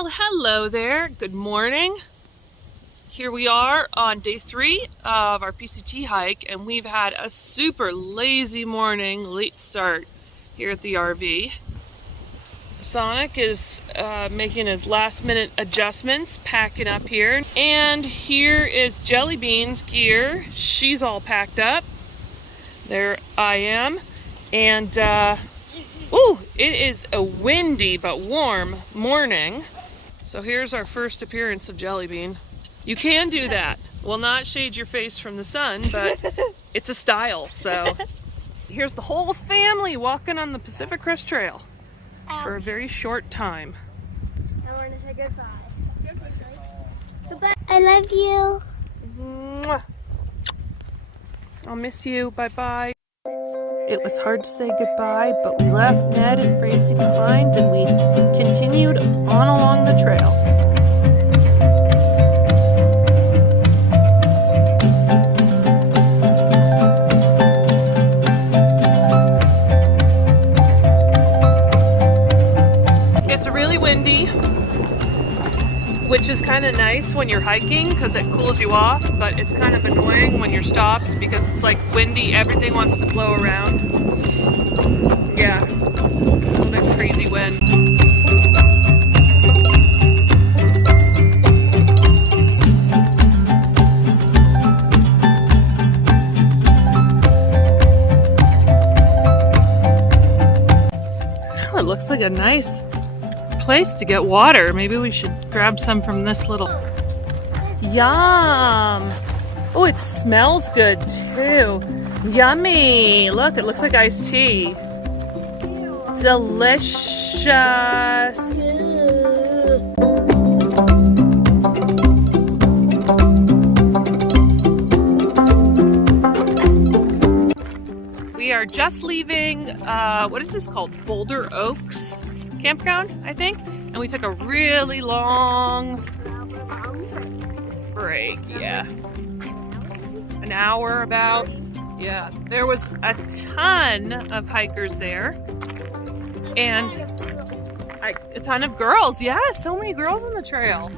Well, hello there. Good morning. Here we are on day 3 of our PCT hike, and we've had a super lazy morning, late start here at the RV. Sonic is making his last minute adjustments, packing up here. And here is Jelly Bean's gear. She's all packed up. There I am. And ooh, it is a windy but warm morning. So here's our first appearance of Jelly Bean. You can do that. Will not shade your face from the sun, but it's a style. So here's the whole family walking on the Pacific Crest Trail for a very short time. I want to say goodbye. Goodbye. I love you. Mwah. I'll miss you. Bye-bye. It was hard to say goodbye, but we left Ned and Francie behind and we continued on along the trail. It's really windy, which is kind of nice when you're hiking because it cools you off, but it's kind of annoying when you're stopped because it's like windy, everything wants to blow around. Yeah, a little bit crazy wind. Oh, it looks like a nice place to get water. Maybe we should grab some from this little... Yum! Oh, it smells good too. Yummy! Look, it looks like iced tea. Delicious! We are just leaving, what is this called? Boulder Oaks Campground, I think. And we took a really long break, yeah. An hour about. Yeah, there was a ton of hikers there. And a ton of girls. Yeah, so many girls on the trail.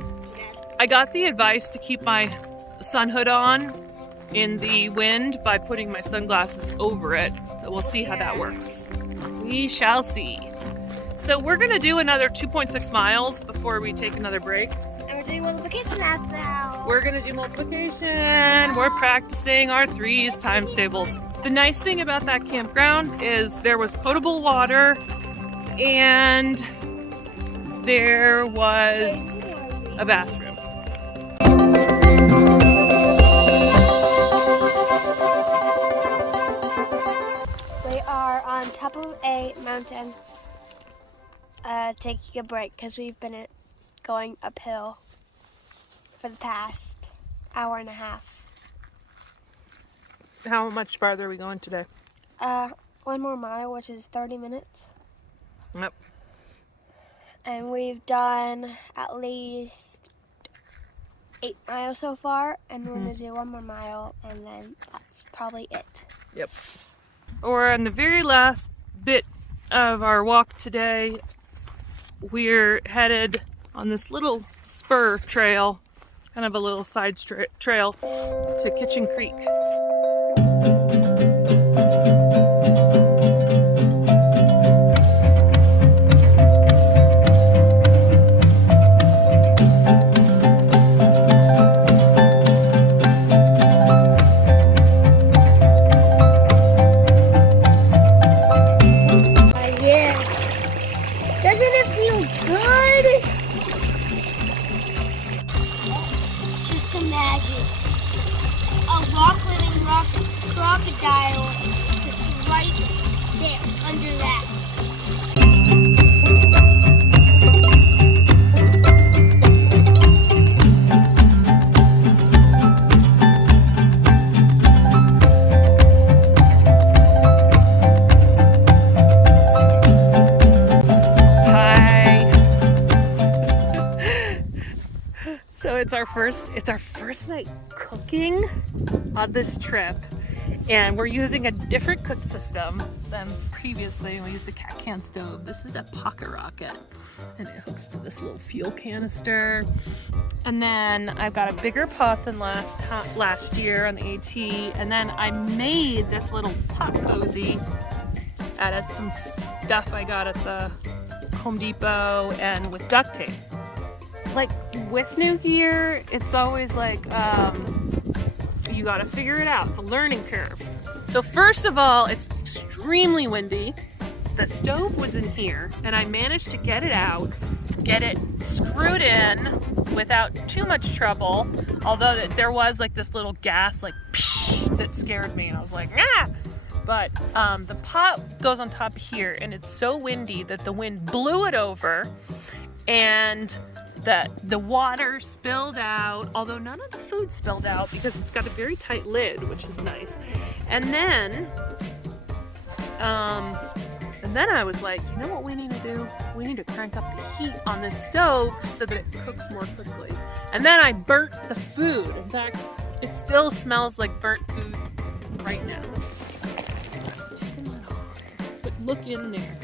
I got the advice to keep my sun hood on in the wind by putting my sunglasses over it. So we'll see how that works. We shall see. So we're gonna do another 2.6 miles before we take another break. And we're doing multiplication now. We're gonna do multiplication. We're practicing our 3's times tables. The nice thing about that campground is there was potable water and there was a bathroom. We are on top of a mountain taking a break because we've been going uphill for the past hour and a half. How much farther are we going today? 1 more mile, which is 30 minutes. Yep. And we've done at least 8 miles so far, and we're gonna do 1 more mile, and then that's probably it. Yep. Or on the very last bit of our walk today, we're headed on this little spur trail, kind of a little side trail to Kitchen Creek. Imagine a rock-living crocodile just right there under that. So it's our first night cooking on this trip. And we're using a different cook system than previously. We used a cat can stove. This is a pocket rocket, and it hooks to this little fuel canister. And then I've got a bigger pot than last year on the AT. And then I made this little pot cozy out of some stuff I got at the Home Depot and with duct tape. Like with new gear, it's always like you gotta figure it out. It's a learning curve. So first of all, it's extremely windy. The stove was in here and I managed to get it out, get it screwed in without too much trouble. Although there was like this little gas like psh, that scared me and I was like, ah! But the pot goes on top here and it's so windy that the wind blew it over and the water spilled out, although none of the food spilled out because it's got a very tight lid, which is nice. And then I was like, you know what we need to do? We need to crank up the heat on this stove so that it cooks more quickly. And then I burnt the food. In fact, it still smells like burnt food right now. But look in there.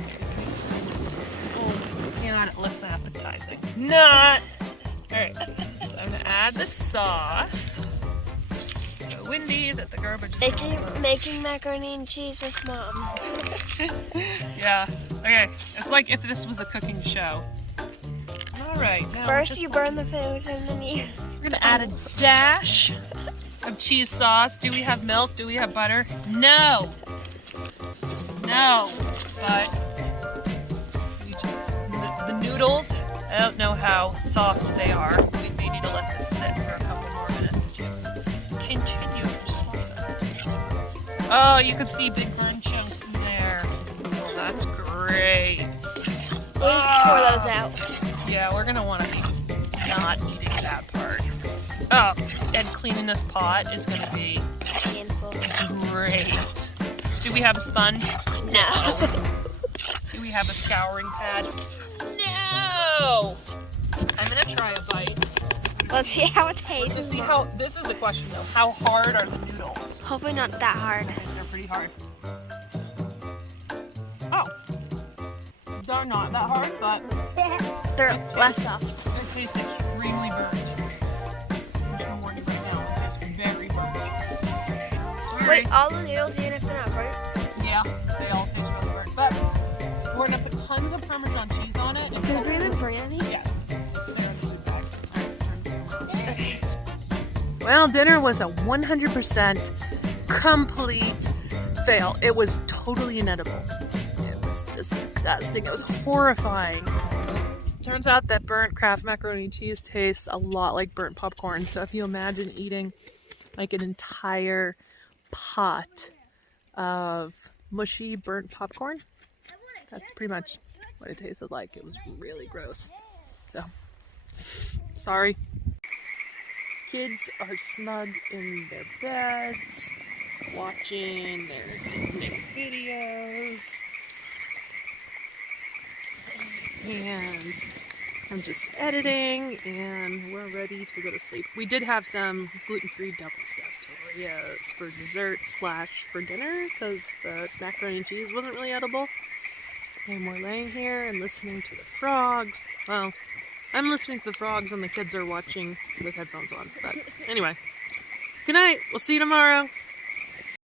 Oh my God, it looks appetizing. Not! Alright, so I'm gonna add the sauce. It's so windy that the garbage is Making macaroni and cheese with Mom. Yeah, okay. It's like if this was a cooking show. Alright, now First you burn the food and then you... we're gonna add a dash of cheese sauce. Do we have milk? Do we have butter? No! No! But the noodles, I don't know how soft they are. We may need to let this sit for a couple more minutes to continue to soften. Oh, you can see big burn chunks in there. Oh, that's great. We'll just pour those out. Yeah, we're gonna want to be not eating that part. Oh, and cleaning this pot is gonna be Painful. great. Do we have a sponge? No. Do we have a scouring pad? No! I'm gonna try a bite. Let's see how it tastes. To see how, this is the question though, how hard are the noodles? Hopefully not that hard. They're pretty hard. Oh. They're not that hard, but They're less soft. it tastes extremely burnt. I'm just gonna warn you right now, it tastes very burnt. Sorry. Wait, all the noodles, even if they're not burnt? Yeah, they all taste really burnt. But we're gonna put tons of Parmesan cheese on it. And Did we even bring any? yes. Well, dinner was a 100% complete fail. It was totally inedible. It was disgusting. It was horrifying. Turns out that burnt Kraft macaroni and cheese tastes a lot like burnt popcorn. So if you imagine eating like an entire pot of mushy burnt popcorn, that's pretty much what it tasted like. It was really gross. So, sorry. Kids are snug in their beds, watching their Disney videos. And I'm just editing and we're ready to go to sleep. We did have some gluten-free double stuffed Oreos for dessert / for dinner because the macaroni and cheese wasn't really edible. And we're laying here and listening to the frogs. Well, I'm listening to the frogs and the kids are watching with headphones on. But anyway, good night. We'll see you tomorrow.